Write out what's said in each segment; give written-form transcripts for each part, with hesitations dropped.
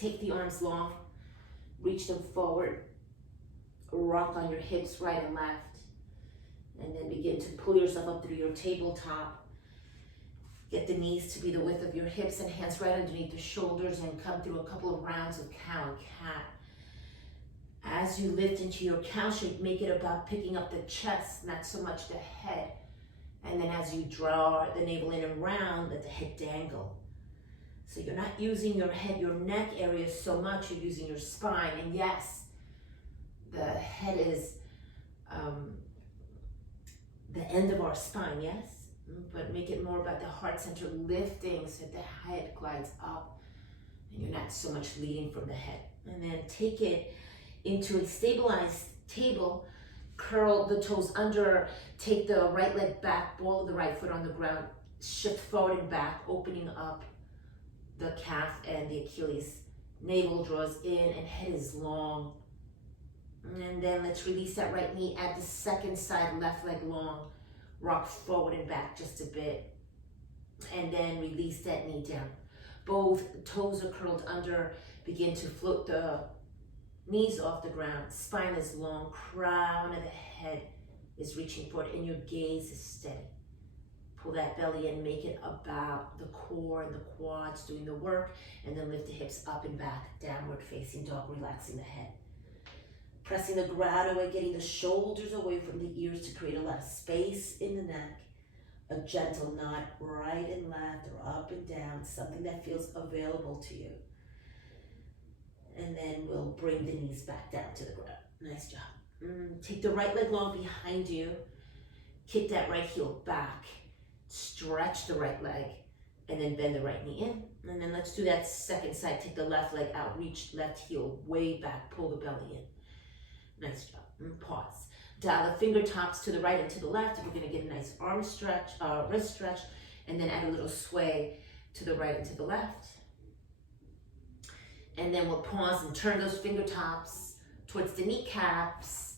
Take the arms long, reach them forward, rock on your hips right and left, and then begin to pull yourself up through your tabletop. Get the knees to be the width of your hips and hands right underneath the shoulders, and come through a couple of rounds of cow and cat. As you lift into your cow shape, make it about picking up the chest, not so much the head. And then as you draw the navel in and round, let the head dangle. So you're not using your head, your neck area so much, you're using your spine. And yes, the head is the end of our spine, yes? But make it more about the heart center lifting so that the head glides up and you're not so much leading from the head. And then take it into a stabilized table, curl the toes under, take the right leg back, ball of the right foot on the ground, shift forward and back, opening up the calf and the Achilles. Navel draws in and head is long. And then let's release that right knee at the second side, left leg long. Rock forward and back just a bit. And then release that knee down. Both toes are curled under. Begin to float the knees off the ground. Spine is long. Crown of the head is reaching forward and your gaze is steady. Pull that belly in, make it about the core and the quads doing the work. And then lift the hips up and back. Downward facing dog, relaxing the head. Pressing the ground away, getting the shoulders away from the ears to create a lot of space in the neck. A gentle nod right and left or up and down, something that feels available to you. And then we'll bring the knees back down to the ground. Nice job. Take the right leg long behind you. Kick that right heel back. Stretch the right leg. And then bend the right knee in. And then let's do that second side. Take the left leg out. Reach left heel way back. Pull the belly in. Nice job. Pause. Dial the fingertips to the right and to the left. We're going to get a nice arm stretch, wrist stretch, and then add a little sway to the right and to the left. And then we'll pause and turn those fingertips towards the kneecaps,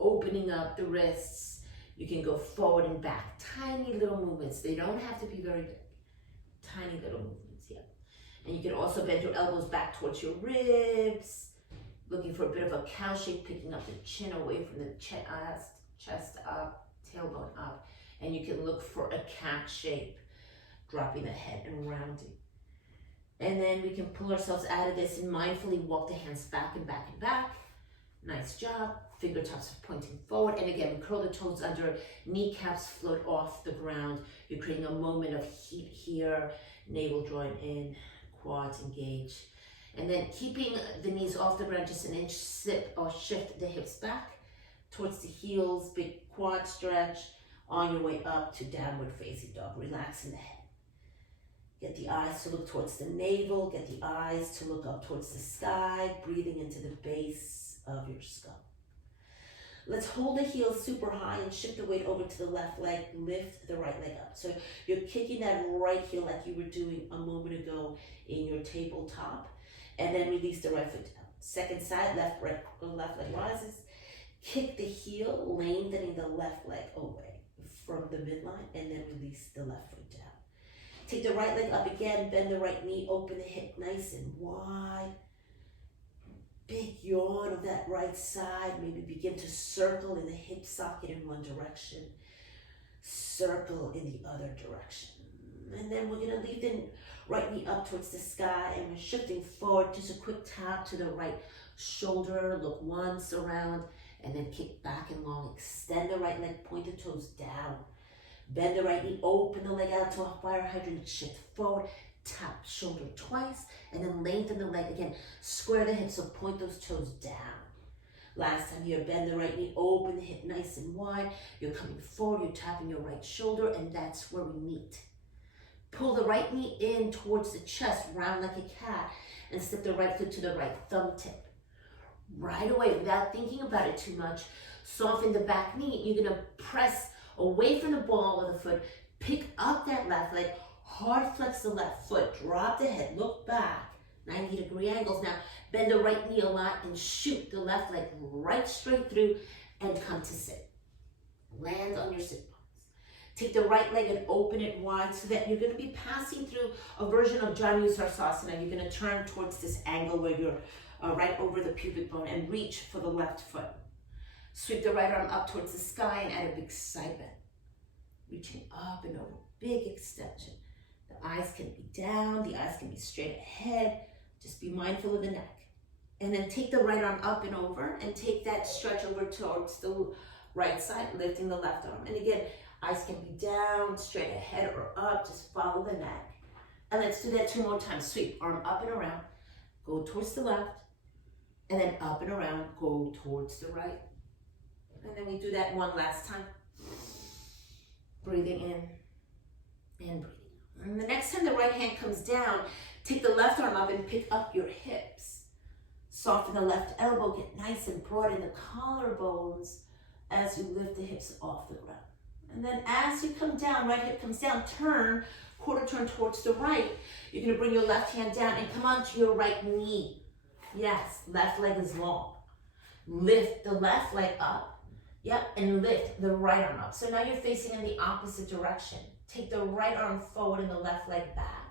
opening up the wrists. You can go forward and back. Tiny little movements. They don't have to be very big. Tiny little movements, yeah. And you can also bend your elbows back towards your ribs. Looking for a bit of a cow shape, picking up the chin away from the chest up, tailbone up. And you can look for a cat shape, dropping the head and rounding. And then we can pull ourselves out of this and mindfully walk the hands back and back and back. Nice job. Fingertips are pointing forward. And again, we curl the toes under, kneecaps float off the ground. You're creating a moment of heat here, navel drawing in, quads engage. And then keeping the knees off the ground, just an inch, sip or shift the hips back towards the heels, big quad stretch on your way up to downward facing dog, relaxing the head. Get the eyes to look towards the navel, get the eyes to look up towards the sky, breathing into the base of your skull. Let's hold the heels super high and shift the weight over to the left leg, lift the right leg up. So you're kicking that right heel like you were doing a moment ago in your tabletop. And then release the right foot down. Second side, left leg rises. Kick the heel, lengthening the left leg away from the midline, and then release the left foot down. Take the right leg up again, bend the right knee, open the hip nice and wide. Big yawn of that right side. Maybe begin to circle in the hip socket in one direction. Circle in the other direction. And then we're gonna leave the right knee up towards the sky and we're shifting forward. Just a quick tap to the right shoulder. Look once around and then kick back and long. Extend the right leg, point the toes down. Bend the right knee, open the leg out to a fire hydrant. Shift forward, tap shoulder twice and then lengthen the leg again. Square the hips, so point those toes down. Last time here, bend the right knee, open the hip nice and wide. You're coming forward, you're tapping your right shoulder and that's where we meet. Pull the right knee in towards the chest, round like a cat, and slip the right foot to the right thumb tip. Right away, without thinking about it too much, soften the back knee. You're gonna press away from the ball of the foot, pick up that left leg, hard flex the left foot, drop the head, look back, 90-degree angles. Now, bend the right knee a lot and shoot the left leg right straight through and come to sit. Land on your sit bones. Take the right leg and open it wide so that you're gonna be passing through a version of Janusarsasana. You're gonna turn towards this angle where you're right over the pubic bone and reach for the left foot. Sweep the right arm up towards the sky and add a big side bend. Reaching up and over, big extension. The eyes can be down, the eyes can be straight ahead. Just be mindful of the neck. And then take the right arm up and over and take that stretch over towards the right side, lifting the left arm. And again, eyes can be down, straight ahead or up, just follow the neck. And let's do that 2 more times. Sweep, arm up and around, go towards the left, and then up and around, go towards the right. And then we do that 1 last time. Breathing in and breathing out. And the next time the right hand comes down, take the left arm up and pick up your hips. Soften the left elbow, get nice and broad in the collarbones as you lift the hips off the ground. And then as you come down, right hip comes down, turn, quarter turn towards the right. You're gonna bring your left hand down and come onto your right knee. Yes, left leg is long. Lift the left leg up. Yep, and lift the right arm up. So now you're facing in the opposite direction. Take the right arm forward and the left leg back.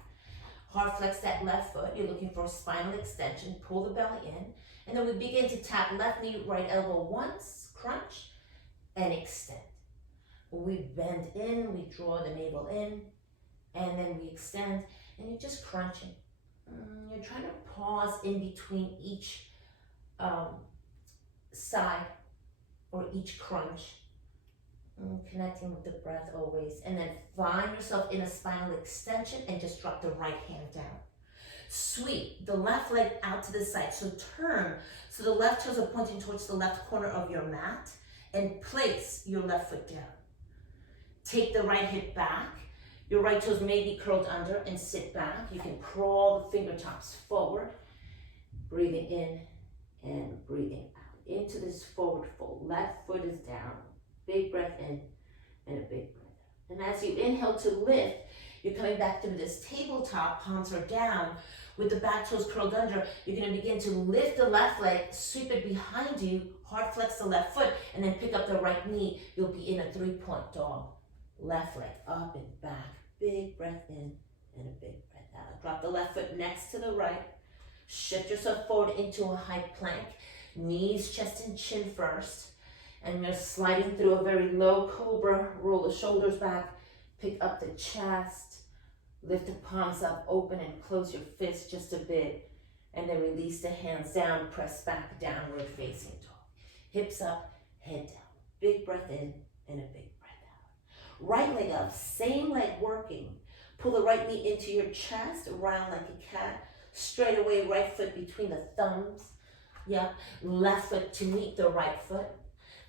Hard flex that left foot. You're looking for a spinal extension. Pull the belly in. And then we begin to tap left knee, right elbow once, crunch, and extend. We bend in, we draw the navel in, and then we extend, and you're just crunching. You're trying to pause in between each side or each crunch. Connecting with the breath always. And then find yourself in a spinal extension and just drop the right hand down. Sweep the left leg out to the side. So turn so the left toes are pointing towards the left corner of your mat and place your left foot down. Take the right hip back. Your right toes may be curled under and sit back. You can crawl the fingertips forward. Breathing in and breathing out. Into this forward fold. Left foot is down. Big breath in and a big breath out. And as you inhale to lift, you're coming back to this tabletop, palms are down, with the back toes curled under. You're gonna begin to lift the left leg, sweep it behind you, hard flex the left foot, and then pick up the right knee. You'll be in a 3-point dog. Left leg up and back. Big breath in and a big breath out. Drop the left foot next to the right. Shift yourself forward into a high plank. Knees, chest, and chin first. And you're sliding through a very low cobra. Roll the shoulders back. Pick up the chest. Lift the palms up, open and close your fists just a bit. And then release the hands down, press back, downward facing dog. Hips up, head down. Big breath in and a big breath out. Right leg up, same leg working. Pull the right knee into your chest, round like a cat. Straight away, right foot between the thumbs. Yep, left foot to meet the right foot.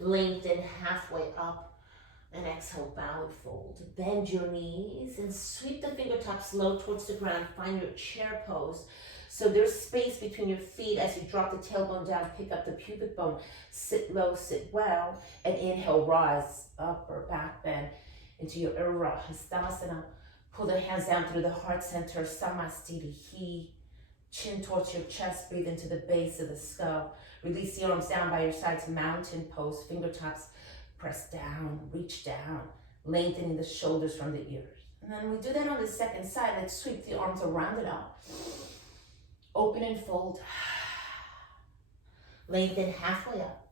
Lengthen halfway up and exhale, bowed fold. Bend your knees and sweep the fingertips low towards the ground. Find your chair pose. So there's space between your feet as you drop the tailbone down, pick up the pubic bone. Sit low, sit well, and inhale, rise up or back bend into your Urdhva Hastasana. Pull the hands down through the heart center, Samastitihi. Chin towards your chest, breathe into the base of the skull. Release the arms down by your sides, mountain pose, fingertips press down, reach down, lengthening the shoulders from the ears. And then we do that on the second side. Let's sweep the arms around it up. Open and fold. Lengthen halfway up.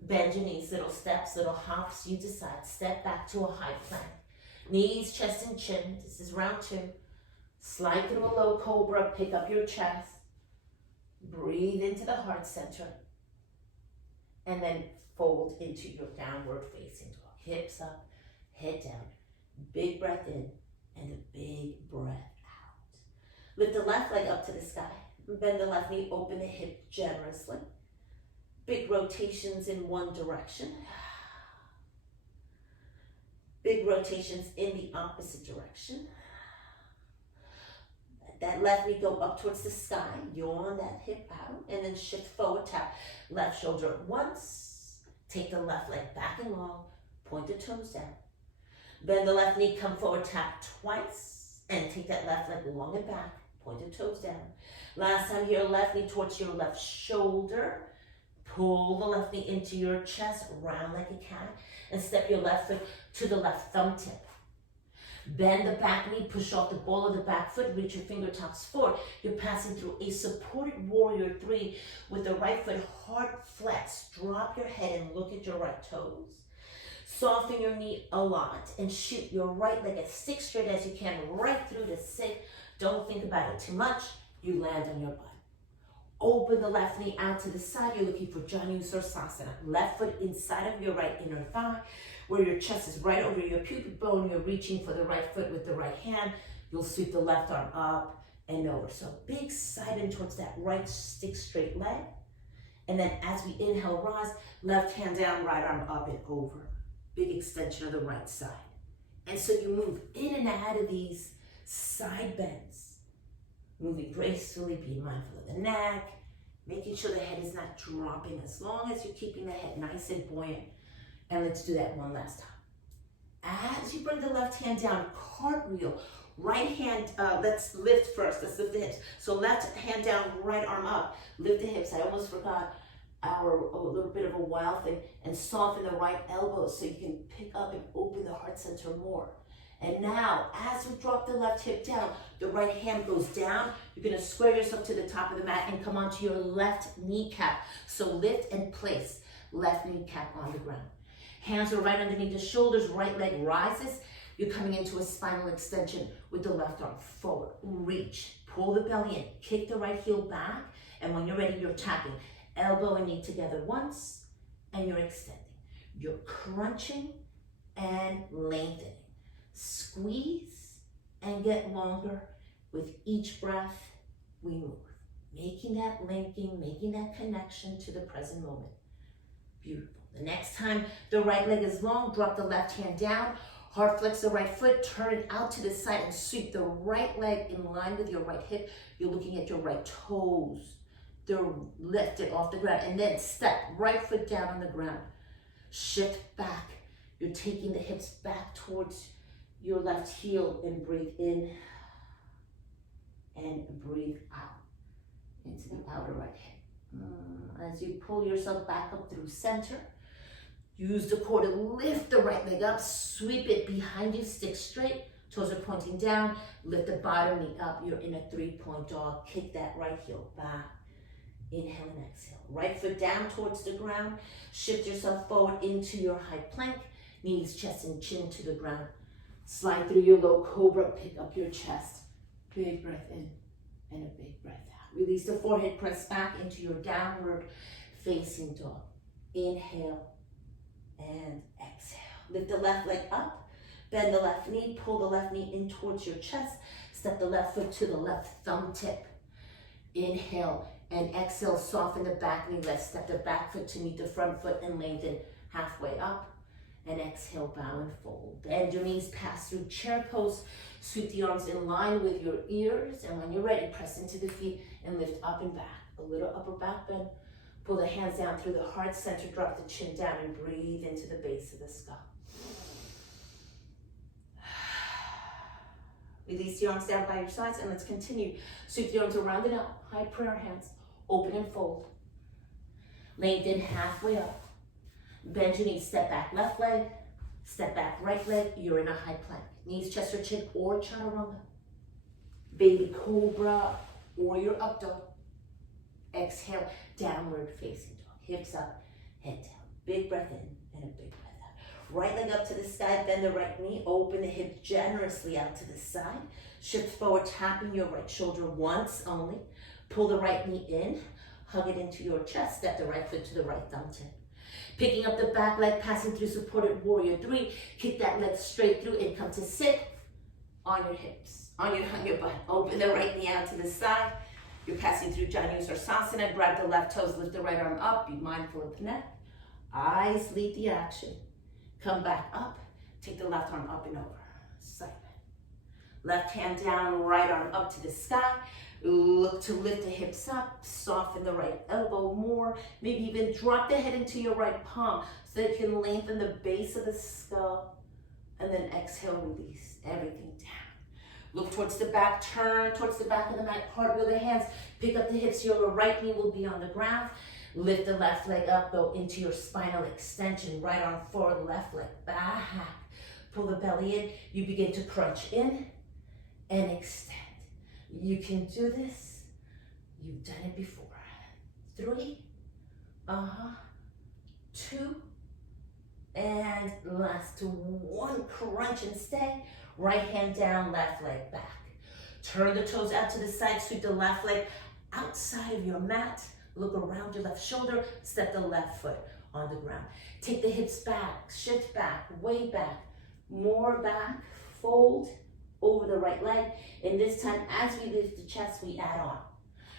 Bend your knees, little steps, little hops, you decide. Step back to a high plank. Knees, chest, and chin. This is round 2. Slide through a low cobra, pick up your chest. Breathe into the heart center. And then fold into your downward facing dog. Hips up, head down. Big breath in and a big breath out. Lift the left leg up to the sky. Bend the left knee, open the hip generously. Big rotations in one direction. Big rotations in the opposite direction. That left knee go up towards the sky, yawn that hip out, and then shift forward, tap left shoulder at once. Take the left leg back and long, point the toes down. Bend the left knee, come forward, tap twice, and take that left leg long and back, point the toes down. Last time here, left knee towards your left shoulder, Pull the left knee into your chest, round like a cat, and step your left foot to the left thumb tip. Bend the back knee, push off the ball of the back foot, reach your fingertips forward. You're passing through a supported warrior 3 with the right foot hard flex. Drop your head and look at your right toes. Soften your knee a lot and shoot your right leg as stick straight as you can, right through to sit. Don't think about it too much. You land on your butt. Open the left knee out to the side. You're looking for Janusarsasana. Left foot inside of your right inner thigh, where your chest is right over your pubic bone. You're reaching for the right foot with the right hand. You'll sweep the left arm up and over. So big side bend towards that right stick straight leg. And then as we inhale, rise, left hand down, right arm up and over. Big extension of the right side. And so you move in and out of these side bends. Moving gracefully, being mindful of the neck, making sure the head is not dropping as long as you're keeping the head nice and buoyant. And let's do that one last time. As you bring the left hand down, cartwheel, right hand, let's lift first, let's lift the hips. So left hand down, right arm up, lift the hips. I almost forgot a little bit of a wild thing, and soften the right elbow so you can pick up and open the heart center more. And now, as you drop the left hip down, the right hand goes down. You're gonna square yourself to the top of the mat and come onto your left kneecap. So lift and place left kneecap on the ground. Hands are right underneath the shoulders, right leg rises. You're coming into a spinal extension with the left arm forward. Reach, pull the belly in, kick the right heel back, and when you're ready, you're tapping elbow and knee together once, and you're extending. You're crunching and lengthening. Squeeze and get longer. With each breath, we move. Making that linking, making that connection to the present moment. Beautiful. The next time the right leg is long, drop the left hand down, hard flex the right foot, turn it out to the side and sweep the right leg in line with your right hip. You're looking at your right toes. They're lifted off the ground, and then step right foot down on the ground. Shift back. You're taking the hips back towards your left heel and breathe in and breathe out into the outer right hip. As you pull yourself back up through center, use the core to lift the right leg up, sweep it behind you, stick straight, toes are pointing down, lift the bottom knee up. You're in a 3-point dog. Kick that right heel back. Inhale and exhale. Right foot down towards the ground. Shift yourself forward into your high plank. Knees, chest, and chin to the ground. Slide through your low cobra. Pick up your chest. Big breath in and a big breath out. Release the forehead. Press back into your downward facing dog. Inhale and exhale. Lift the left leg up. Bend the left knee. Pull the left knee in towards your chest. Step the left foot to the left thumb tip. Inhale and exhale, soften the back knee. Let's step the back foot to meet the front foot and lengthen halfway up. And exhale, bow and fold. Bend your knees, pass through chair pose. Sweep the arms in line with your ears. And when you're ready, press into the feet and lift up and back. A little upper back bend. Pull the hands down through the heart center. Drop the chin down and breathe into the base of the skull. Release the arms down by your sides and let's continue. Sweep the arms around and up. High prayer hands. Open and fold. Lengthen halfway up. Bend your knees, step back left leg, step back right leg. You're in a high plank. Knees, chest or chin or chaturanga. Baby cobra or your up dog. Exhale, downward facing dog. Hips up, head down. Big breath in and a big breath out. Right leg up to the sky, bend the right knee, open the hip generously out to the side. Shift forward, tapping your right shoulder once only. Pull the right knee in, hug it into your chest, step the right foot to the right thumb tip. Picking up the back leg, passing through supported warrior 3, kick that leg straight through and come to sit on your hips, on your butt. Open the right knee out to the side. You're passing through Janusarsasana, grab the left toes, lift the right arm up, be mindful of the neck. Eyes lead the action. Come back up, take the left arm up and over, side bend. Left hand down, right arm up to the sky. Look to lift the hips up, soften the right elbow more, maybe even drop the head into your right palm so that you can lengthen the base of the skull, and then exhale, release everything down. Look towards the back, turn towards the back of the mat, cartwheel the hands, pick up the hips, your right knee will be on the ground. Lift the left leg up, go into your spinal extension. Right arm forward, left leg back. Pull the belly in. You begin to crunch in and extend. You can do this. You've done it before. 3, 2, and last 1. Crunch and stay. Right hand down, left leg back. Turn the toes out to the side, sweep the left leg outside of your mat. Look around your left shoulder, step the left foot on the ground. Take the hips back, shift back, way back, more back, fold over the right leg. And this time, as we lift the chest, we add on.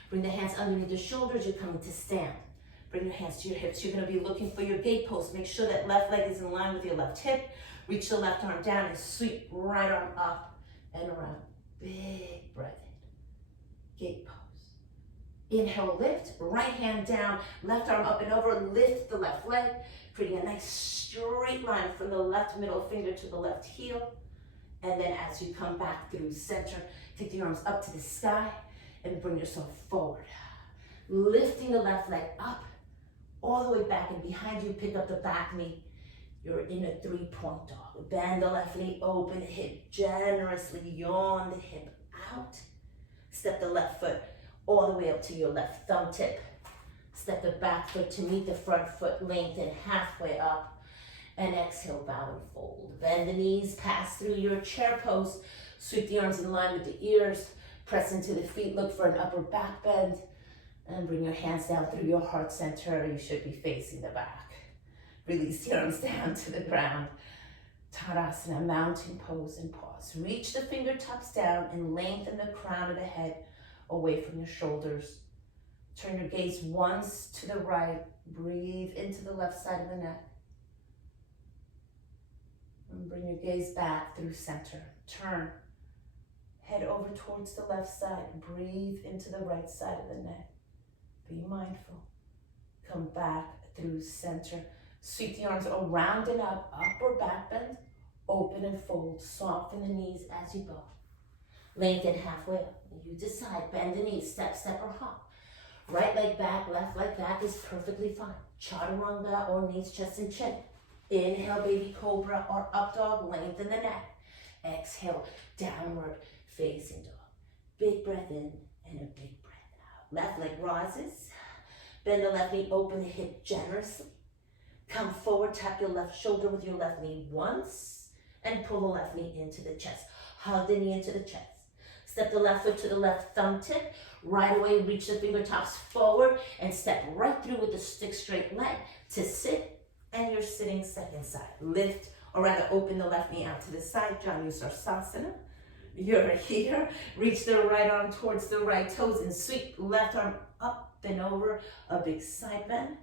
Bring the hands underneath the shoulders, you're coming to stand. Bring your hands to your hips. You're gonna be looking for your gate post. Make sure that left leg is in line with your left hip. Reach the left arm down and sweep right arm up and around. Big breath in, gate pose. Inhale, lift, right hand down, left arm up and over, lift the left leg, creating a nice straight line from the left middle finger to the left heel. And then as you come back through center, take the arms up to the sky and bring yourself forward. Lifting the left leg up, all the way back and behind you, pick up the back knee. You're in a 3-point dog. Bend the left knee, open the hip generously, yawn the hip out. Step the left foot all the way up to your left thumb tip. Step the back foot to meet the front foot, lengthen halfway up. And exhale, bow and fold. Bend the knees, pass through your chair pose. Sweep the arms in line with the ears. Press into the feet, look for an upper back bend. And bring your hands down through your heart center. You should be facing the back. Release the arms down to the ground. Tadasana, mountain pose and pause. Reach the fingertips down and lengthen the crown of the head away from your shoulders. Turn your gaze once to the right. Breathe into the left side of the neck. And bring your gaze back through center. Turn. Head over towards the left side. Breathe into the right side of the neck. Be mindful. Come back through center. Sweep the arms around and up, upper back bend, open and fold, soften the knees as you bow. Lengthen halfway up. You decide, bend the knees, step, step or hop. Right leg back, left leg back is perfectly fine. Chaturanga or knees, chest and chin. Inhale, baby cobra or up dog, lengthen the neck. Exhale, downward facing dog. Big breath in and a big breath out. Left leg rises. Bend the left knee, open the hip generously. Come forward, tap your left shoulder with your left knee once, and pull the left knee into the chest. Hug the knee into the chest. Step the left foot to the left thumb tip. Right away, reach the fingertips forward, and step right through with the stick straight leg to sit, and you're sitting second side. Lift, or rather open the left knee out to the side, Janusarsasana. You're here. Reach the right arm towards the right toes, and sweep left arm up and over, a big side bend.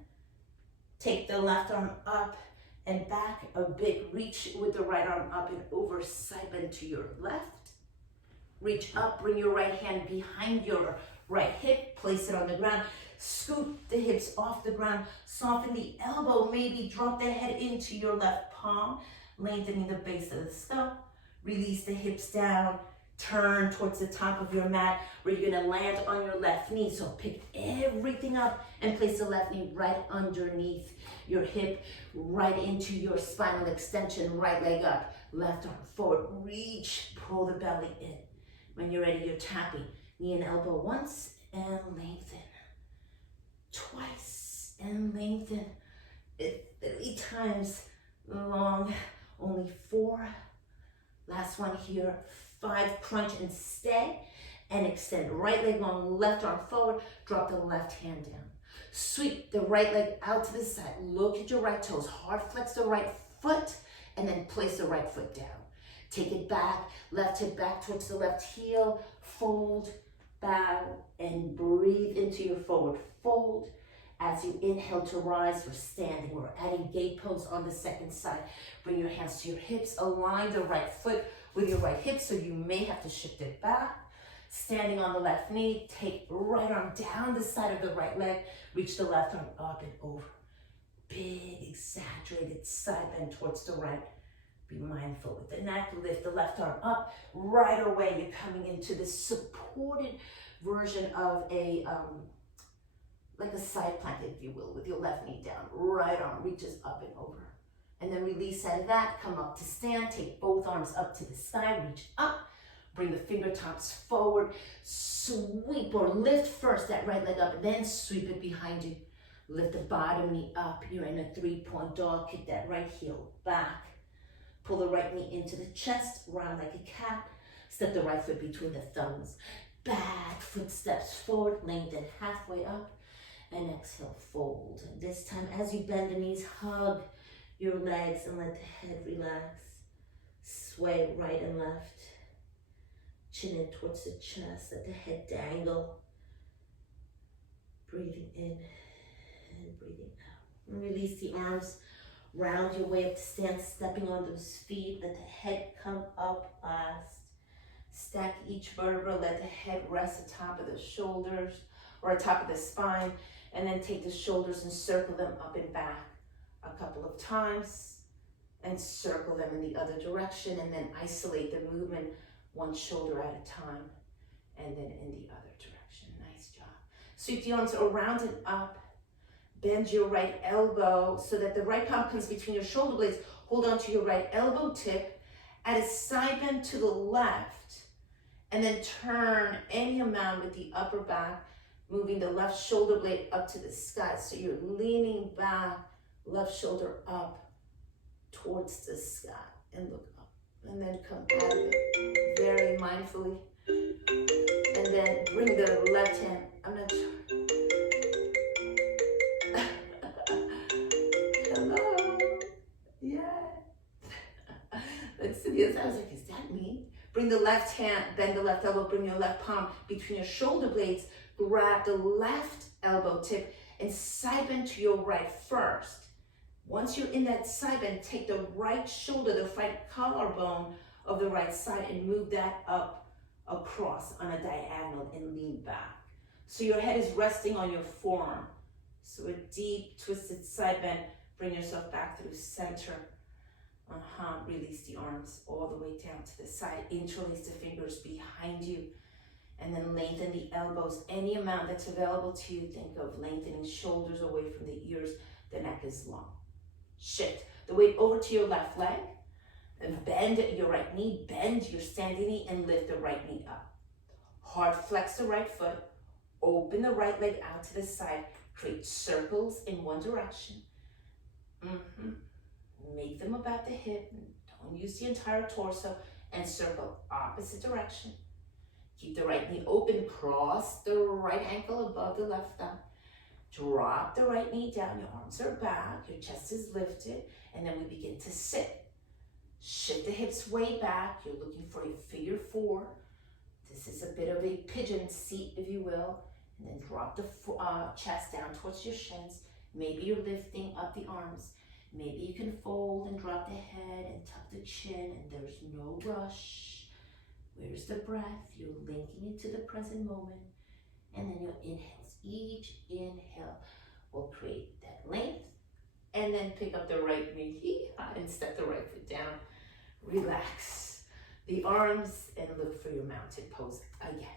Take the left arm up and back, a big reach with the right arm up and over, side bend to your left. Reach up, bring your right hand behind your right hip, place it on the ground. Scoot the hips off the ground, soften the elbow, maybe drop the head into your left palm, lengthening the base of the skull. Release the hips down, turn towards the top of your mat where you're gonna land on your left knee. So pick everything up and place the left knee right underneath your hip, right into your spinal extension, right leg up, left arm forward, reach, pull the belly in. When you're ready, you're tapping knee and elbow once and lengthen. Twice and lengthen. 3 times long, only 4. Last one here, 5, crunch and stay, and extend. Right leg long, left arm forward, drop the left hand down. Sweep the right leg out to the side. Look at your right toes, hard flex the right foot, and then place the right foot down. Take it back, left hip back towards the left heel, fold, bow, and breathe into your forward fold. As you inhale to rise, we're standing. We're adding gate pose on the second side. Bring your hands to your hips. Align the right foot with your right hip, so you may have to shift it back. Standing on the left knee, take right arm down the side of the right leg. Reach the left arm up and over. Big, exaggerated side bend towards the right. Be mindful with the neck. Lift the left arm up. Right away, you're coming into this supported version of a like a side plank, if you will, with your left knee down. Right arm reaches up and over. And then release out of that, come up to stand, take both arms up to the sky, reach up, bring the fingertips forward, sweep or lift first that right leg up, and then sweep it behind you. Lift the bottom knee up, you're in a 3-point dog, kick that right heel back. Pull the right knee into the chest, round like a cat, step the right foot between the thumbs. Back foot steps forward, lengthen halfway up, and exhale, fold. And this time, as you bend the knees, hug your legs and let the head relax. Sway right and left. Chin in towards the chest, let the head dangle. Breathing in and breathing out. And release the arms, round your way up to stand, stepping on those feet. Let the head come up last. Stack each vertebra, let the head rest atop of the shoulders or atop of the spine, and then take the shoulders and circle them up and back a couple of times, and circle them in the other direction, and then isolate the movement one shoulder at a time, and then in the other direction. Nice job. Sweep the arms around and up. Bend your right elbow so that the right palm comes between your shoulder blades. Hold on to your right elbow tip. Add a side bend to the left, and then turn any amount with the upper back, moving the left shoulder blade up to the sky. So you're leaning back, left shoulder up towards the sky, and look up. And then come out of it very mindfully. And then bring the left hand. I'm not sure. Hello. Yeah. Let's do this. I was like, is that me? Bring the left hand, bend the left elbow, bring your left palm between your shoulder blades. Grab the left elbow tip and side bend to your right first. Once you're in that side bend, take the right shoulder, the right collarbone of the right side, and move that up across on a diagonal and lean back. So your head is resting on your forearm. So a deep twisted side bend. Bring yourself back through center. Release the arms all the way down to the side. Interlace the fingers behind you. And then lengthen the elbows any amount that's available to you. Think of lengthening shoulders away from the ears. The neck is long. Shift the weight over to your left leg, and bend your right knee, bend your standing knee, and lift the right knee up. Hard flex the right foot, open the right leg out to the side, create circles in one direction. Make them about the hip, don't use the entire torso, and circle opposite direction. Keep the right knee open, cross the right ankle above the left thigh. Drop the right knee down, your arms are back, your chest is lifted, and then we begin to sit. Shift the hips way back, you're looking for a figure 4. This is a bit of a pigeon seat, if you will, and then drop the chest down towards your shins. Maybe you're lifting up the arms. Maybe you can fold and drop the head and tuck the chin, and there's no rush. Where's the breath? You're linking it to the present moment, and then your inhales. Each inhale will create that length, and then pick up the right knee and step the right foot down. Relax the arms and look for your mountain pose again.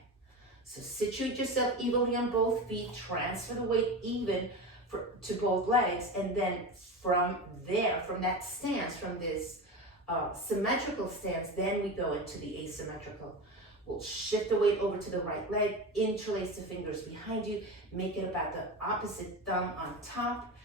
So situate yourself evenly on both feet, transfer the weight even to both legs, and then from there, from that stance, from this symmetrical stance, then we go into the asymmetrical. We'll shift the weight over to the right leg, interlace the fingers behind you, make it about the opposite thumb on top,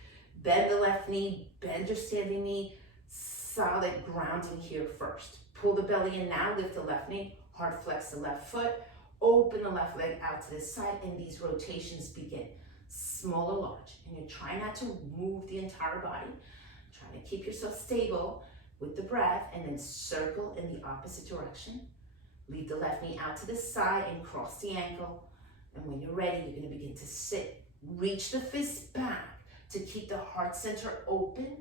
bend the left knee, bend your standing knee, solid grounding here first. Pull the belly in now, lift the left knee, hard flex the left foot, open the left leg out to the side, and these rotations begin. Small or large, and you try not to move the entire body. Try to keep yourself stable with the breath, and then circle in the opposite direction. Lead the left knee out to the side and cross the ankle. And when you're ready, you're going to begin to sit. Reach the fist back to keep the heart center open.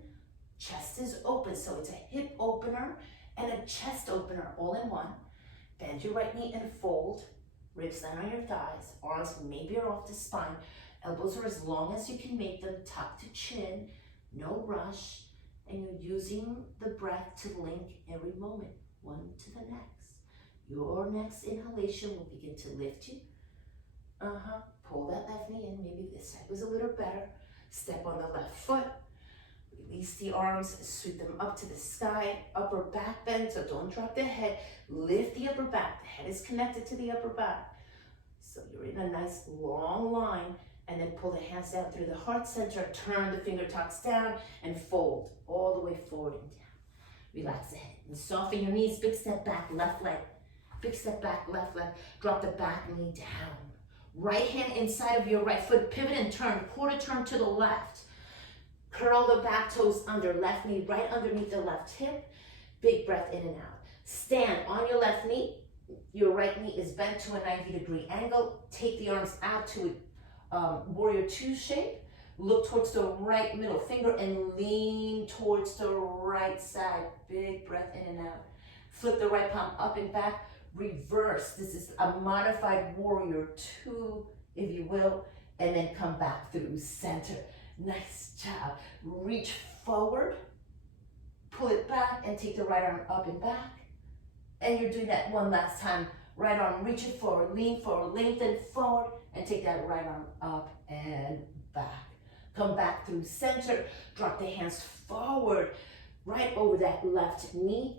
Chest is open, so it's a hip opener and a chest opener all in one. Bend your right knee and fold. Ribs land on your thighs. Arms maybe are off the spine. Elbows are as long as you can make them. Tuck to chin. No rush. And you're using the breath to link every moment, one to the next. Your next inhalation will begin to lift you. Pull that left knee in, maybe this side. was a little better. Step on the left foot. Release the arms, sweep them up to the sky, upper back bend, so don't drop the head. Lift the upper back. The head is connected to the upper back. So you're in a nice long line, and then pull the hands down through the heart center, turn the fingertips down, and fold all the way forward and down. Relax the head and soften your knees. Big step back, left leg. Big step back, left leg. Drop the back knee down. Right hand inside of your right foot, pivot and turn, quarter turn to the left. Curl the back toes under, left knee right underneath the left hip. Big breath in and out. Stand on your left knee. Your right knee is bent to a 90-degree angle. Take the arms out to a warrior two shape. Look towards the right middle finger and lean towards the right side. Big breath in and out. Flip the right palm up and back. Reverse. This is a modified warrior two, if you will, and then come back through center. Nice job. Reach forward, pull it back, and take the right arm up and back. And you're doing that one last time. Right arm, reach it forward, lean forward, lengthen forward, and take that right arm up and back. Come back through center, drop the hands forward, right over that left knee.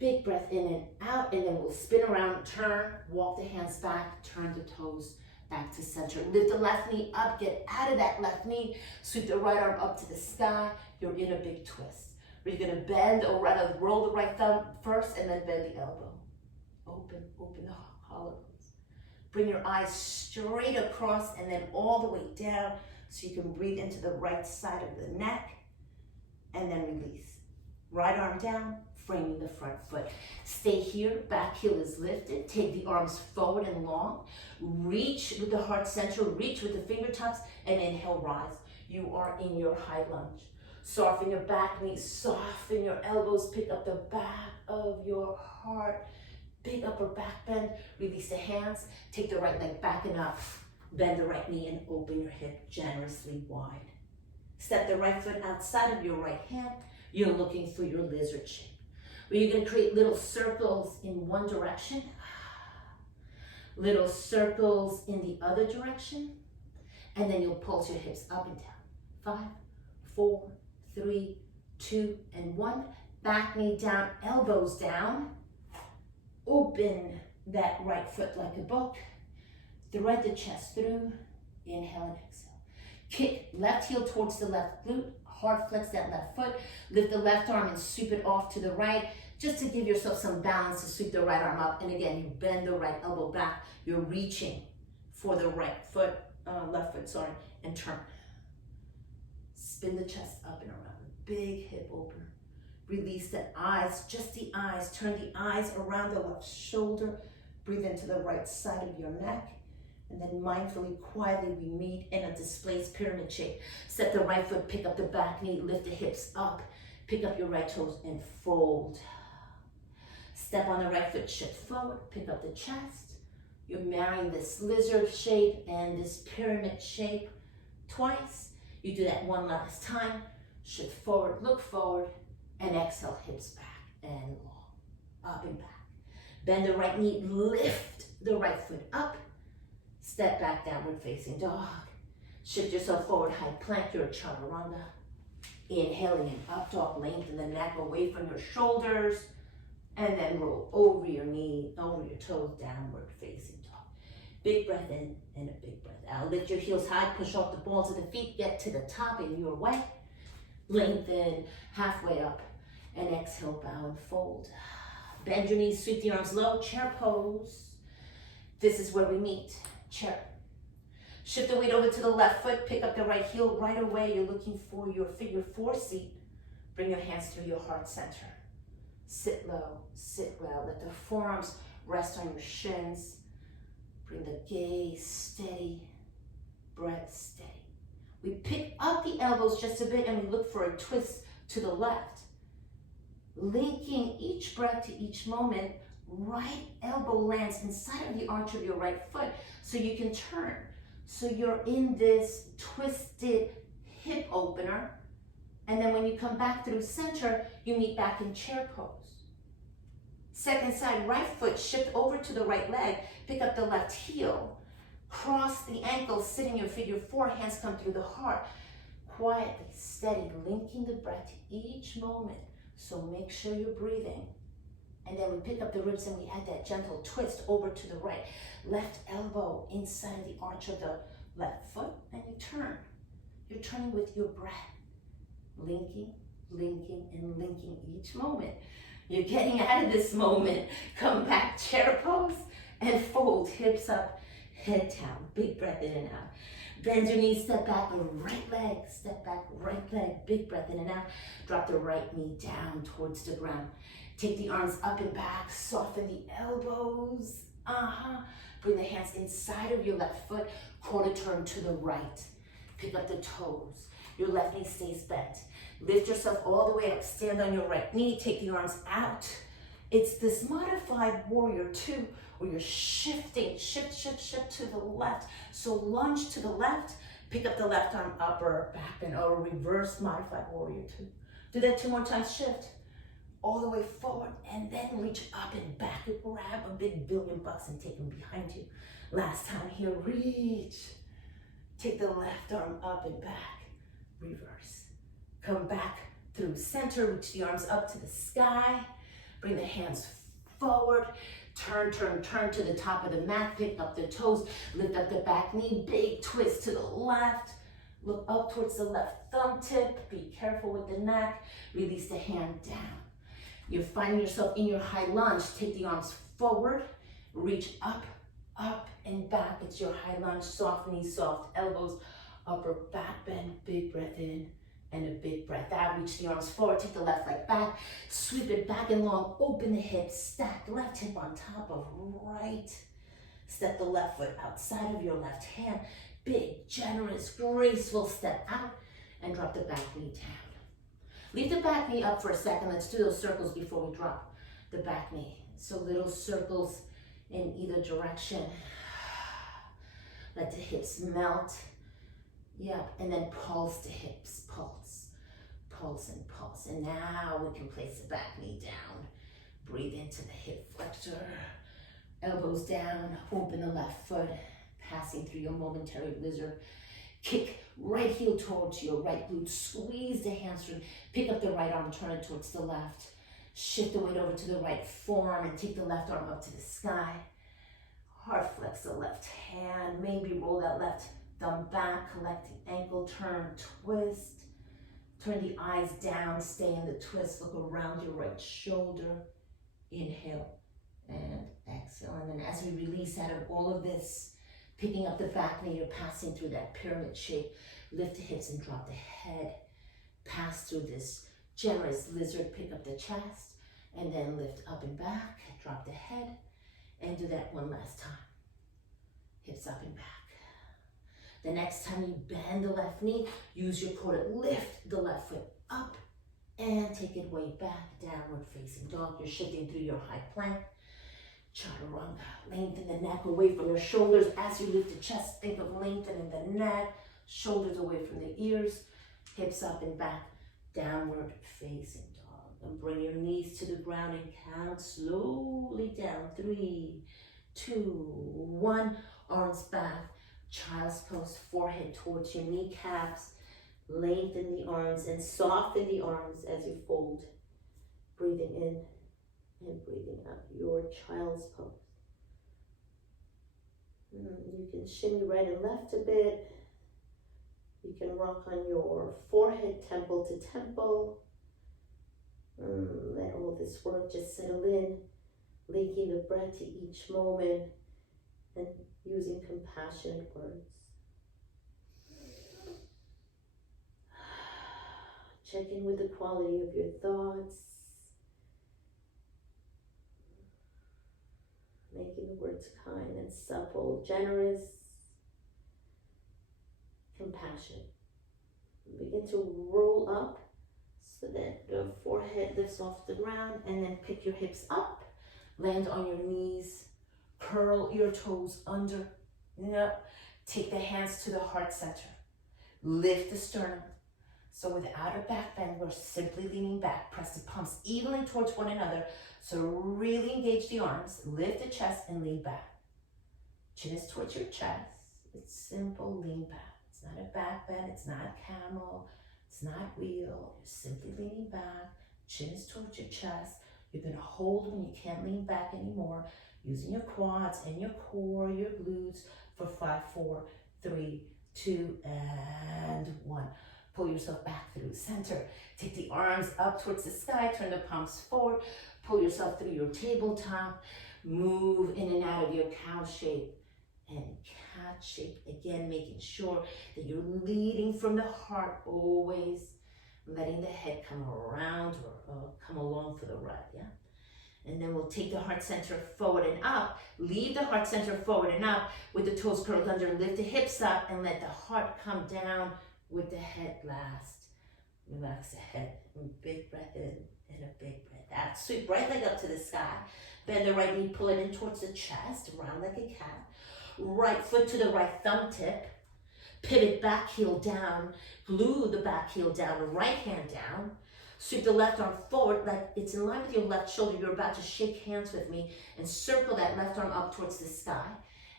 Big breath in and out, and then we'll spin around, turn, walk the hands back, turn the toes back to center. Lift the left knee up, get out of that left knee, sweep the right arm up to the sky. You're in a big twist. You're gonna bend, or rather roll the right thumb first and then bend the elbow. Open the hollow bones. Bring your eyes straight across and then all the way down so you can breathe into the right side of the neck, and then release. Right arm down, framing the front foot. Stay here, back heel is lifted. Take the arms forward and long. Reach with the heart center, reach with the fingertips, and inhale, rise. You are in your high lunge. Soften your back knee, soften your elbows, pick up the back of your heart. Big upper back bend, release the hands. Take the right leg back and up. Bend the right knee and open your hip generously wide. Step the right foot outside of your right hand. You're looking for your lizard shape, where you're going to create little circles in one direction, little circles in the other direction, and then you'll pulse your hips up and down. 5, 4, 3, 2, and 1. Back knee down, elbows down. Open that right foot like a book. Thread the chest through. Inhale and exhale. Kick left heel towards the left glute. Hard flex that left foot. Lift the left arm and sweep it off to the right, just to give yourself some balance to sweep the right arm up. And again, you bend the right elbow back. You're reaching for the right foot, left foot, sorry, and turn. Spin the chest up and around. Big hip opener. Release the eyes, just the eyes. Turn the eyes around the left shoulder. Breathe into the right side of your neck. And then mindfully, quietly, we meet in a displaced pyramid shape. Set the right foot, pick up the back knee, lift the hips up. Pick up your right toes and fold. Step on the right foot, shift forward, pick up the chest. You're marrying this lizard shape and this pyramid shape twice. You do that one last time. Shift forward, look forward, and exhale, hips back and long, up and back. Bend the right knee, lift the right foot up. Step back, downward facing dog. Shift yourself forward, high plank, your chaturanga. Inhaling and up dog, lengthen the neck away from your shoulders. And then roll over your knee, over your toes, downward facing dog. Big breath in and a big breath out. Lift your heels high, push off the balls of the feet, get to the top in your way. Lengthen halfway up and exhale, bow and fold. Bend your knees, sweep the arms low, chair pose. This is where we meet. Chair. Shift the weight over to the left foot, pick up the right heel. Right away, you're looking for your figure 4 seat. Bring your hands to your heart center. Sit low, sit well. Let the forearms rest on your shins. Bring the gaze steady, breath steady. We pick up the elbows just a bit and we look for a twist to the left. Linking each breath to each moment. Right elbow lands inside of the arch of your right foot so you can turn. So you're in this twisted hip opener. And then when you come back through center, you meet back in chair pose. Second side, right foot, shift over to the right leg. Pick up the left heel. Cross the ankles, sit in your figure four, hands come through the heart. Quietly, steady, linking the breath to each moment. So make sure you're breathing. And then we pick up the ribs and we add that gentle twist over to the right. Left elbow inside the arch of the left foot, and you turn. You're turning with your breath. Linking, linking, and linking each moment. You're getting out of this moment. Come back, chair pose, and fold. Hips up, head down. Big breath in and out. Bend your knees, step back, right leg, step back, right leg. Big breath in and out. Drop the right knee down towards the ground. Take the arms up and back, soften the elbows. Bring the hands inside of your left foot, quarter turn to the right. Pick up the toes. Your left knee stays bent. Lift yourself all the way up, stand on your right knee, take the arms out. It's this modified warrior two, where you're shifting, shift to the left. So lunge to the left, pick up the left arm, upper, back, and over, reverse modified warrior two. Do that 2 more times, shift. All the way forward, and then reach up and back. Grab a big $1,000,000,000 and take them behind you. Last time here, reach. Take the left arm up and back. Reverse. Come back through center, reach the arms up to the sky. Bring the hands forward. Turn to the top of the mat. Pick up the toes. Lift up the back knee. Big twist to the left. Look up towards the left thumb tip. Be careful with the neck. Release the hand down. You're finding yourself in your high lunge. Take the arms forward, reach up, up and back. It's your high lunge, soft knees, soft elbows, upper back bend, big breath in and a big breath out. Reach the arms forward, take the left leg back, sweep it back and long, open the hips, stack left hip on top of right. Step the left foot outside of your left hand. Big, generous, graceful step out and drop the back knee down. Leave the back knee up for a second. Let's do those circles before we drop the back knee. So little circles in either direction. Let the hips melt. Yep, and then pulse the hips, pulse, pulse and pulse. And now we can place the back knee down. Breathe into the hip flexor. Elbows down, open the left foot, passing through your momentary lizard. Kick right heel towards your right glute. Squeeze the hamstring. Pick up the right arm, turn it towards the left. Shift the weight over to the right forearm and take the left arm up to the sky. Hard flex the left hand. Maybe roll that left thumb back, collect the ankle, turn, twist. Turn the eyes down, stay in the twist. Look around your right shoulder. Inhale and exhale. And then as we release out of all of this, picking up the back knee, you're passing through that pyramid shape. Lift the hips and drop the head. Pass through this generous lizard, pick up the chest, and then lift up and back, drop the head, and do that one last time. Hips up and back. The next time you bend the left knee, use your core to lift the left foot up and take it way back, downward facing dog. You're shifting through your high plank. Chaturanga, lengthen the neck away from your shoulders. As you lift the chest, think of lengthening the neck, shoulders away from the ears, hips up and back, downward facing dog. And bring your knees to the ground and count slowly down. 3, 2, 1. Arms back, child's pose, forehead towards your kneecaps. Lengthen the arms and soften the arms as you fold. Breathing in and breathing out, your child's pose. You can shimmy right and left a bit. You can rock on your forehead, temple to temple. Let all this work just settle in, linking the breath to each moment and using compassionate words. Check in with the quality of your thoughts. Making the words kind and supple, generous, compassionate. Begin to roll up so that the forehead lifts off the ground, and then pick your hips up, land on your knees, curl your toes under. Yep. Take the hands to the heart center. Lift the sternum. So without a back bend, we're simply leaning back. Press the palms evenly towards one another. So really engage the arms, lift the chest and lean back. Chin is towards your chest. It's simple lean back. It's not a back bend, it's not camel, it's not wheel. You're simply leaning back, chin is towards your chest. You're gonna hold when you can't lean back anymore, using your quads and your core, your glutes for 5, 4, 3, 2, and 1. Pull yourself back through center. Take the arms up towards the sky, turn the palms forward, pull yourself through your tabletop, move in and out of your cow shape and cat shape. Again, making sure that you're leading from the heart, always letting the head come around or come along for the ride, yeah? And then we'll take the heart center forward and up. Leave the heart center forward and up with the toes curled under. Lift the hips up and let the heart come down with the head last. Relax the head. Big breath in and a big breath out. Sweep right leg up to the sky. Bend the right knee, pull it in towards the chest, round like a cat. Right foot to the right thumb tip. Pivot back heel down. Glue the back heel down, right hand down. Sweep the left arm forward like it's in line with your left shoulder. You're about to shake hands with me and circle that left arm up towards the sky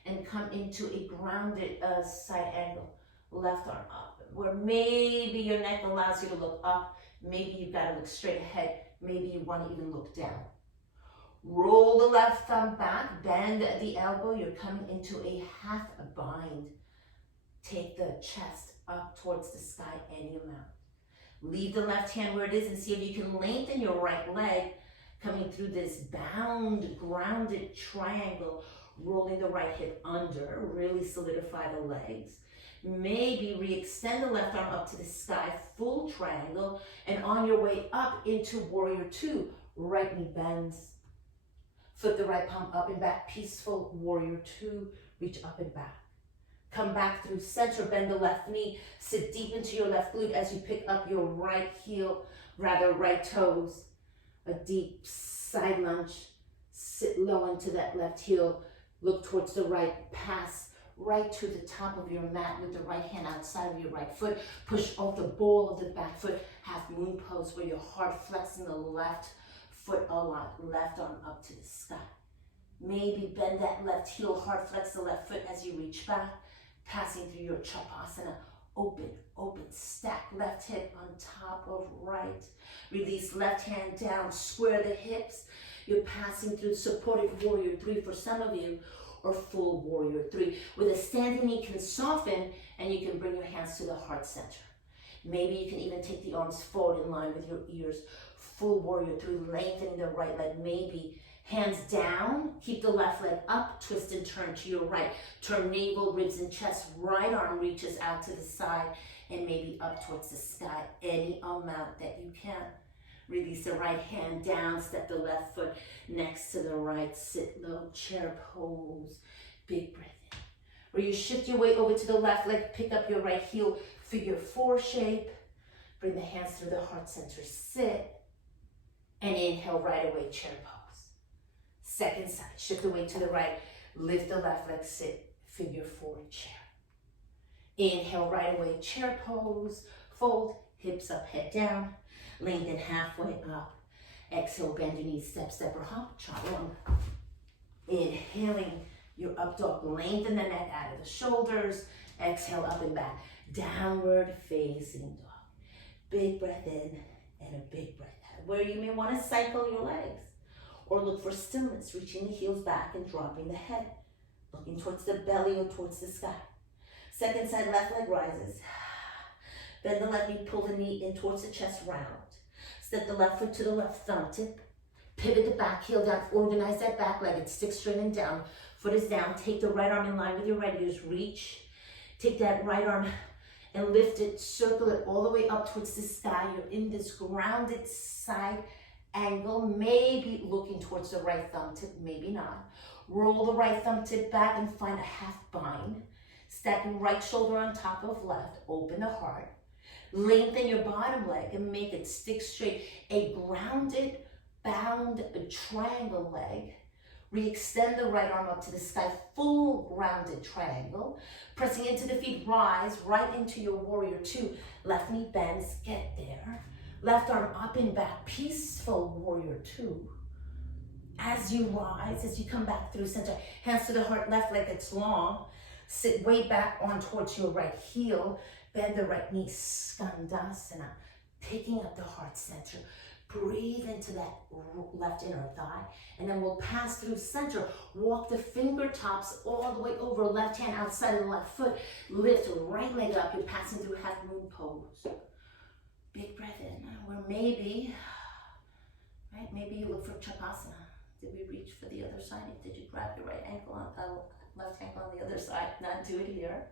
and come into a grounded side angle. Left arm up, where maybe your neck allows you to look up. Maybe you've got to look straight ahead. Maybe you want to even look down. Roll the left thumb back, bend the elbow. You're coming into a half bind. Take the chest up towards the sky any amount. Leave the left hand where it is and see if you can lengthen your right leg, coming through this bound, grounded triangle, rolling the right hip under, really solidify the legs. Maybe re-extend the left arm up to the sky, full triangle, and on your way up into warrior 2, right knee bends. Flip the right palm up and back, peaceful warrior 2, reach up and back. Come back through center, bend the left knee, sit deep into your left glute as you pick up your right heel, right toes. A deep side lunge, sit low into that left heel, look towards the right, pass right to the top of your mat with the right hand outside of your right foot. Push off the ball of the back foot, half moon pose where your heart flexing the left foot a lot, left arm up to the sky. Maybe bend that left heel, heart flex the left foot as you reach back. Passing through your Chapasana, open, stack left hip on top of right. Release left hand down, square the hips. You're passing through supported warrior 3 for some of you, or full warrior 3. With a standing knee can soften and you can bring your hands to the heart center. Maybe you can even take the arms forward in line with your ears. Full warrior 3, lengthening the right leg, maybe hands down, keep the left leg up, twist and turn to your right. Turn navel, ribs, and chest. Right arm reaches out to the side and maybe up towards the sky, any amount that you can. Release the right hand down, step the left foot next to the right, sit low, chair pose, big breath in. Where you shift your weight over to the left leg, pick up your right heel, figure 4 shape. Bring the hands through the heart center, sit, and inhale right away, chair pose. Second side, shift the weight to the right, lift the left leg, sit, figure 4, chair. Inhale right away, chair pose, fold, hips up, head down, lengthen halfway up. Exhale, bend your knees, step, or hop, chaturanga. Inhaling your up dog, lengthen the neck out of the shoulders. Exhale, up and back, downward facing dog. Big breath in and a big breath out. Where you may want to cycle your legs. Or look for stillness, reaching the heels back and dropping the head. Looking towards the belly or towards the sky. Second side, left leg rises. Bend the left knee, pull the knee in towards the chest, round. Step the left foot to the left thumb tip. Pivot the back heel down, organize that back leg, it's stick straight and down. Foot is down, take the right arm in line with your right ears, reach. Take that right arm and lift it, circle it all the way up towards the sky. You're in this grounded side angle, maybe looking towards the right thumb tip, maybe not. Roll the right thumb tip back and find a half bind. Stacking right shoulder on top of left, open the heart. Lengthen your bottom leg and make it stick straight. A grounded, bound triangle leg. Re-extend the right arm up to the sky, full rounded triangle. Pressing into the feet, rise right into your warrior 2. Left knee bends, get there. Left arm up and back, peaceful warrior 2. As you rise, as you come back through center, hands to the heart, left leg that's long. Sit way back on towards your right heel. Bend the right knee, skandasana, picking up the heart center. Breathe into that left inner thigh, and then we'll pass through center. Walk the fingertips all the way over, left hand outside of the left foot. Lift right leg up. You're passing through half moon pose. Big breath in, or maybe you look for chakasana. Did we reach for the other side? Did you grab your right ankle on left ankle on the other side? Not do it here.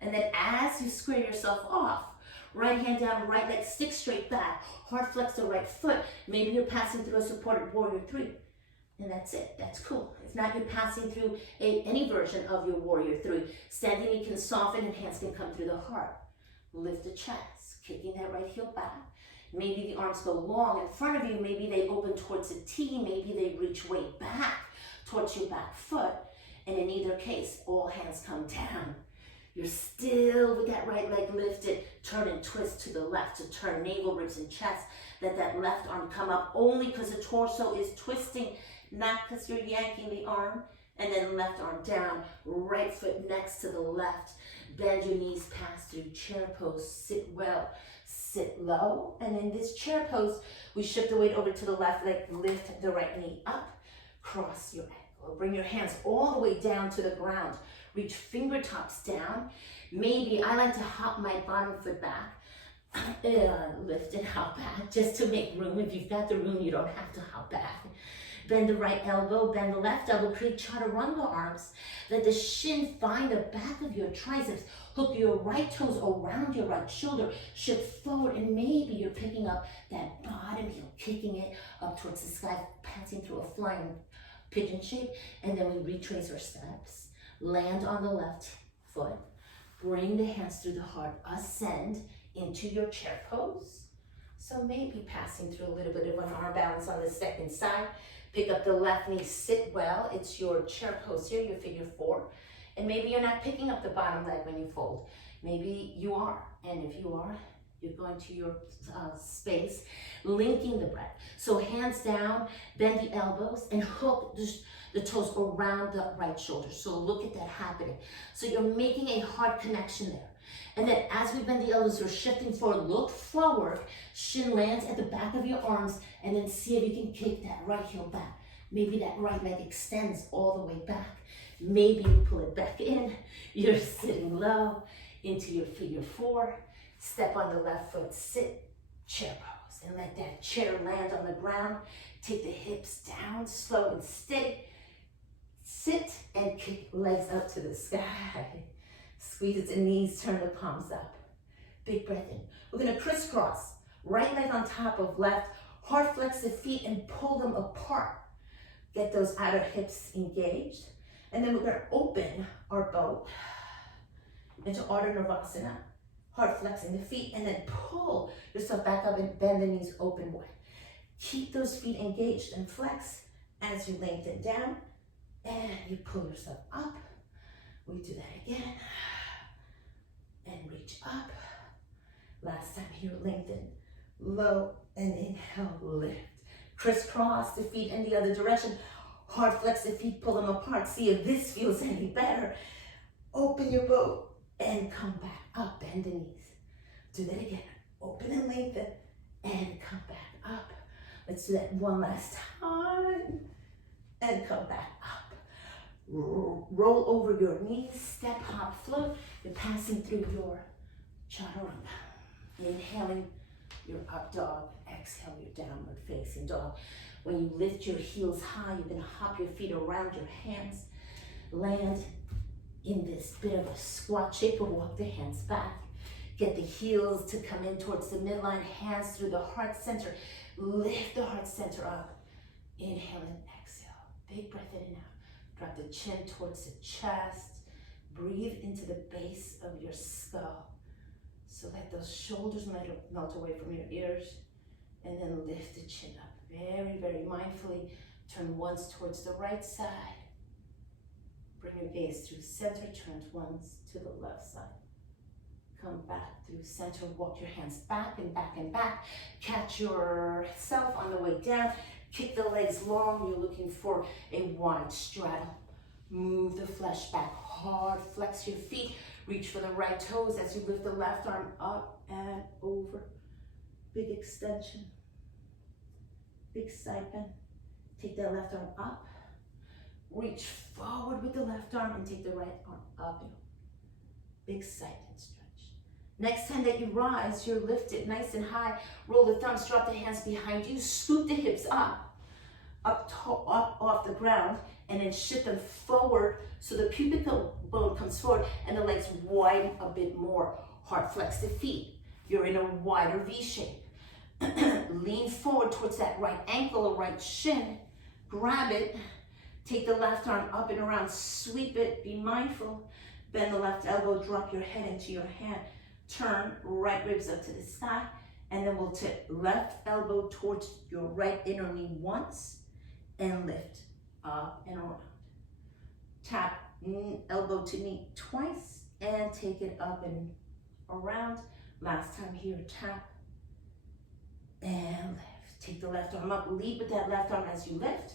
And then as you square yourself off, right hand down, right leg stick straight back, hard flex the right foot. Maybe you're passing through a supported warrior 3. And that's it, that's cool. If not, you're passing through any version of your warrior 3. Standing knee can soften and hands can come through the heart. Lift the chest, kicking that right heel back. Maybe the arms go long in front of you. Maybe they open towards a T. Maybe they reach way back towards your back foot. And in either case, all hands come down. You're still with that right leg lifted. Turn and twist to the left to turn navel, ribs, and chest. Let that left arm come up only because the torso is twisting, not because you're yanking the arm. And then left arm down, right foot next to the left. Bend your knees, pass through chair pose, sit well, sit low. And in this chair pose, we shift the weight over to the left leg, lift the right knee up, cross your ankle. Bring your hands all the way down to the ground. Reach fingertips down. Maybe I like to hop my bottom foot back, lift it, hop back, just to make room. If you've got the room, you don't have to hop back. Bend the right elbow, bend the left elbow, create chaturanga arms. Let the shin find the back of your triceps. Hook your right toes around your right shoulder. Shift forward, and maybe you're picking up that bottom heel, kicking it up towards the sky, passing through a flying pigeon shape. And then we retrace our steps. Land on the left foot. Bring the hands through the heart. Ascend into your chair pose. So maybe passing through a little bit of an arm balance on the second side. Pick up the left knee, sit well. It's your chair pose here, your figure 4. And maybe you're not picking up the bottom leg when you fold. Maybe you are. And if you are, you're going to your space, linking the breath. So hands down, bend the elbows, and hook the toes around the right shoulder. So look at that happening. So you're making a hard connection there. And then as we bend the elbows, we're shifting forward. Look forward. Shin lands at the back of your arms, and then see if you can kick that right heel back. Maybe that right leg extends all the way back. Maybe you pull it back in. You're sitting low into your figure 4. Step on the left foot, sit, chair pose, and let that chair land on the ground. Take the hips down, slow and steady. Sit and kick legs up to the sky. Squeeze the knees, turn the palms up. Big breath in. We're gonna crisscross. Right leg on top of left. Hard flex the feet and pull them apart. Get those outer hips engaged. And then we're gonna open our boat into Ardha Nirvasana. Hard flexing the feet, and then pull yourself back up and bend the knees open wide. Keep those feet engaged and flex as you lengthen down. And you pull yourself up. We do that again. And reach up. Last time here, lengthen, low, and inhale, lift. Crisscross the feet in the other direction. Hard flex the feet, pull them apart. See if this feels any better. Open your boat and come back up. Bend the knees. Do that again. Open and lengthen and come back up. Let's do that one last time. And come back up. Roll over your knees, step, hop, float. You're passing through your chaturanga. Inhaling your up dog, exhale your downward facing dog. When you lift your heels high, you're gonna hop your feet around your hands. Land in this bit of a squat shape, or walk the hands back. Get the heels to come in towards the midline, hands through the heart center. Lift the heart center up. Inhale and exhale. Big breath in and out. Drop the chin towards the chest. Breathe into the base of your skull. So let those shoulders melt away from your ears. And then lift the chin up. Very, very mindfully. Turn once towards the right side. Bring your gaze through center. Turn once to the left side. Come back through center. Walk your hands back and back and back. Catch yourself on the way down. Kick the legs long. You're looking for a wide straddle. Move the flesh back hard, flex your feet, reach for the right toes as you lift the left arm up and over. Big extension, big side bend. Take that left arm up, reach forward with the left arm and take the right arm up and big side bend stretch. Next time that you rise, you're lifted nice and high. Roll the thumbs, drop the hands behind you, scoop the hips up off the ground, and then shift them forward so the pubic bone comes forward and the legs widen a bit more. Hard flex the feet. You're in a wider V shape. Lean forward towards that right ankle or right shin. Grab it. Take the left arm up and around. Sweep it. Be mindful. Bend the left elbow. Drop your head into your hand. Turn right ribs up to the sky. And then we'll tip left elbow towards your right inner knee once. And lift up and around. Tap elbow to knee twice and take it up and around. Last time here, tap and lift. Take the left arm up, lead with that left arm as you lift.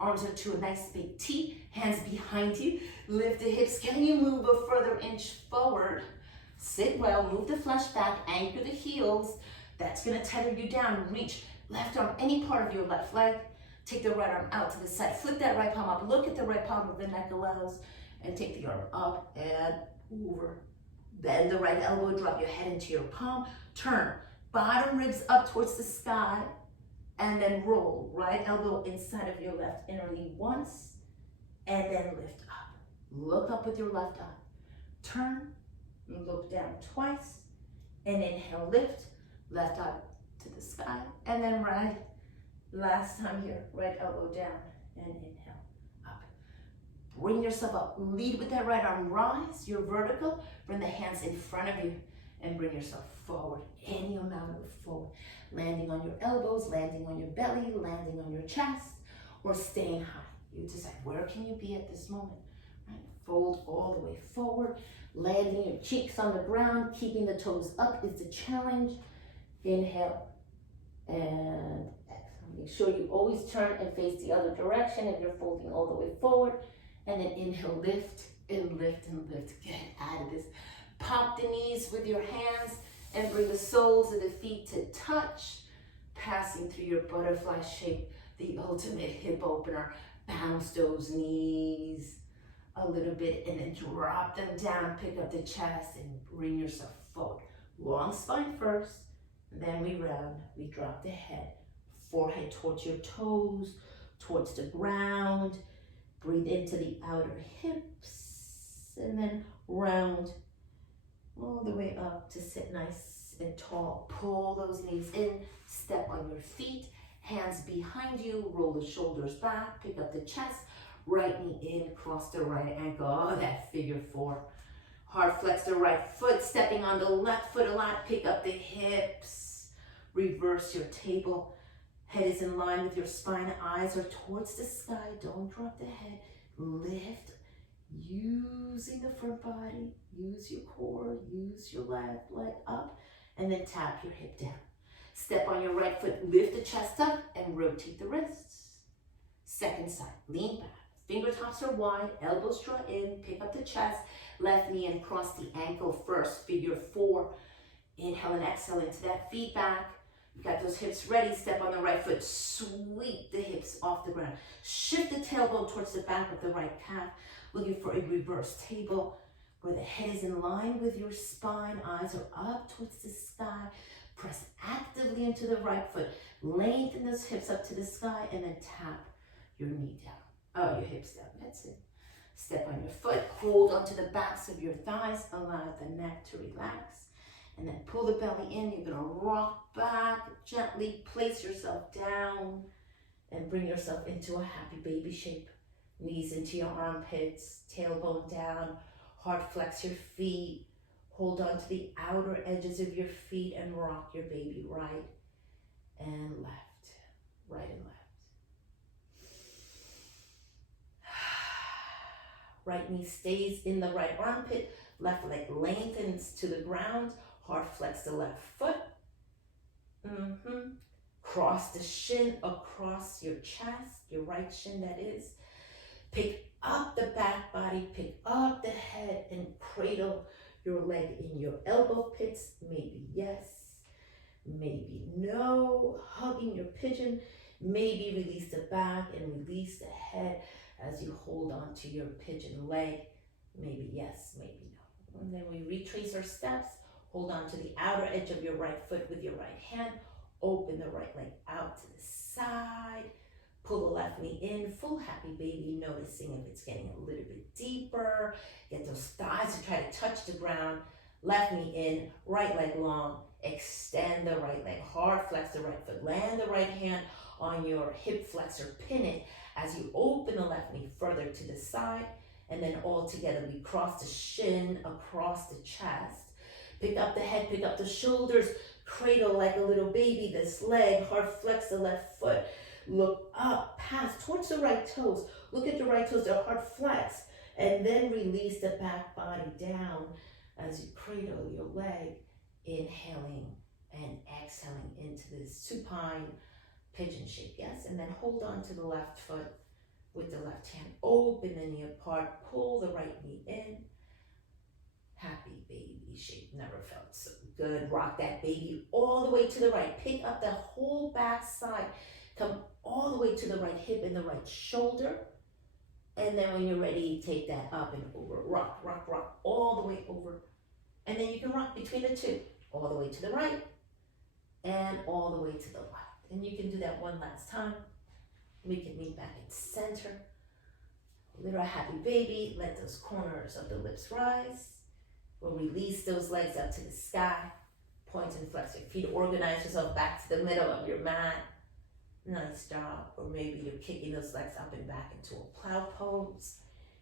Arms up to a nice big T, hands behind you. Lift the hips. Can you move a further inch forward? Sit well, move the flesh back, anchor the heels. That's gonna tether you down. Reach left arm, any part of your left leg. Take the right arm out to the side. Flip that right palm up. Look at the right palm of the neck allows. And take the arm up and over. Bend the right elbow. Drop your head into your palm. Turn. Bottom ribs up towards the sky. And then roll. Right elbow inside of your left inner knee once. And then lift up. Look up with your left eye. Turn. Look down twice. And inhale, lift. Left eye to the sky. And then right. Last time here, right elbow down and inhale, up. Bring yourself up. Lead with that right arm. Rise. You're vertical. Bring the hands in front of you and bring yourself forward. Any amount of forward. Landing on your elbows, landing on your belly, landing on your chest, or staying high. You decide where can you be at this moment. Right? Fold all the way forward. Landing your cheeks on the ground. Keeping the toes up is the challenge. Inhale and exhale. Make sure you always turn and face the other direction if you're folding all the way forward. And then inhale, lift and lift and lift. Get out of this. Pop the knees with your hands and bring the soles of the feet to touch. Passing through your butterfly shape, the ultimate hip opener. Bounce those knees a little bit and then drop them down. Pick up the chest and bring yourself forward. Long spine first. Then we round. We drop the head. Forehead towards your toes, towards the ground. Breathe into the outer hips and then round all the way up to sit nice and tall. Pull those knees in, step on your feet, hands behind you, roll the shoulders back, pick up the chest, right knee in, cross the right ankle. Oh, that figure four. Hard flex the right foot, stepping on the left foot a lot, pick up the hips, reverse your table. Head is in line with your spine, eyes are towards the sky. Don't drop the head. Lift, using the front body. Use your core, use your left leg up, and then tap your hip down. Step on your right foot, lift the chest up, and rotate the wrists. Second side, lean back. Fingertips are wide, elbows draw in, pick up the chest, left knee and cross the ankle first, figure four. Inhale and exhale into that feedback. Got those hips ready. Step on the right foot. Sweep the hips off the ground. Shift the tailbone towards the back of the right calf. Looking for a reverse table where the head is in line with your spine. Eyes are up towards the sky. Press actively into the right foot. Lengthen those hips up to the sky and then tap your knee down. Oh, your hips down. That's it. Step on your foot. Hold onto the backs of your thighs. Allow the neck to relax. And then pull the belly in. You're gonna rock back, gently place yourself down and bring yourself into a happy baby shape. Knees into your armpits, tailbone down, hard flex your feet. Hold on to the outer edges of your feet and rock your baby right and left, right and left. Right knee stays in the right armpit, left leg lengthens to the ground. Hard flex the left foot. Cross the shin across your chest, your right shin that is. Pick up the back body, pick up the head, and cradle your leg in your elbow pits. Maybe yes, maybe no. Hugging your pigeon. Maybe release the back and release the head as you hold on to your pigeon leg. Maybe yes, maybe no. And then we retrace our steps. Hold on to the outer edge of your right foot with your right hand. Open the right leg out to the side. Pull the left knee in, full happy baby, noticing if it's getting a little bit deeper. Get those thighs to try to touch the ground. Left knee in, right leg long. Extend the right leg hard, flex the right foot. Land the right hand on your hip flexor, pin it as you open the left knee further to the side. And then all together we cross the shin across the chest. Pick up the head, pick up the shoulders. Cradle like a little baby this leg, hard flex the left foot. Look up, pass towards the right toes. Look at the right toes, they're hard flex. And then release the back body down as you cradle your leg, inhaling and exhaling into this supine pigeon shape, yes? And then hold on to the left foot with the left hand. Open the knee apart, pull the right knee in. Happy baby shape, never felt so good. Rock that baby all the way to the right. Pick up the whole back side. Come all the way to the right hip and the right shoulder. And then when you're ready, take that up and over. Rock, rock, rock, all the way over. And then you can rock between the two. All the way to the right and all the way to the left. And you can do that one last time. We can meet back in center. Little happy baby. Let those corners of the lips rise. We'll release those legs up to the sky. Point and flex your feet. Organize yourself back to the middle of your mat. Nice job. Or maybe you're kicking those legs up and back into a plow pose.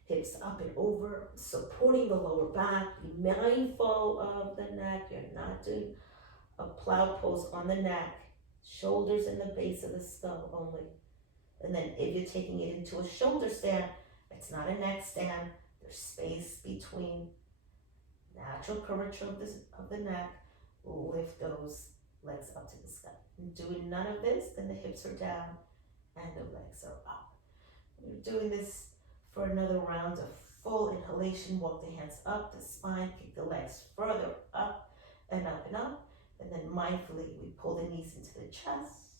Hips up and over, supporting the lower back. Be mindful of the neck. You're not doing a plow pose on the neck. Shoulders in the base of the skull only. And then if you're taking it into a shoulder stand, it's not a neck stand. There's space between. Natural curvature of the neck. Lift those legs up to the sky. Doing none of this, then the hips are down and the legs are up. We're doing this for another round of full inhalation. Walk the hands up the spine, kick the legs further up and up and up. And then mindfully, we pull the knees into the chest.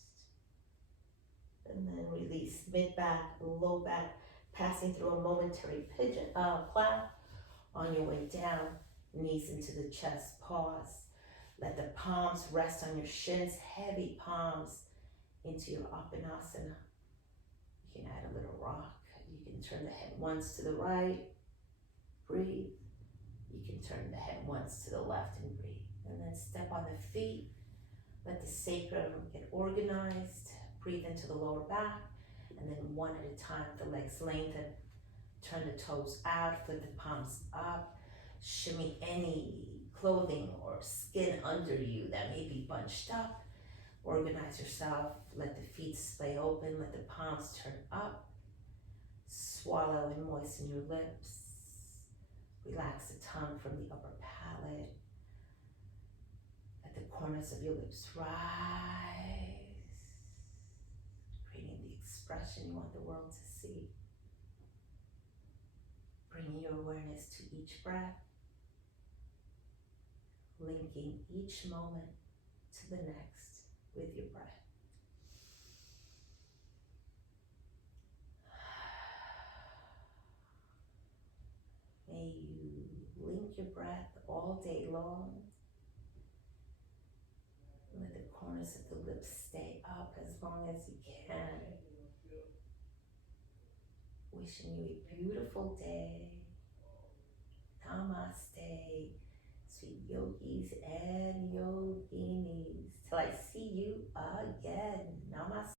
And then release mid-back, low back, passing through a momentary pigeon, plow. On your way down, knees into the chest, pause. Let the palms rest on your shins, heavy palms into your Apanasana. You can add a little rock. You can turn the head once to the right, breathe. You can turn the head once to the left and breathe. And then step on the feet. Let the sacrum get organized. Breathe into the lower back. And then one at a time, the legs lengthen. Turn the toes out, flip the palms up. Shimmy any clothing or skin under you that may be bunched up. Organize yourself. Let the feet splay open. Let the palms turn up. Swallow and moisten your lips. Relax the tongue from the upper palate. Let the corners of your lips rise. Creating the expression you want the world to see. Bringing your awareness to each breath. Linking each moment to the next with your breath. May you link your breath all day long. Let the corners of the lips stay up as long as you can. Wishing you a beautiful day. Namaste. Sweet yogis and yoginis. Till I see you again. Namaste.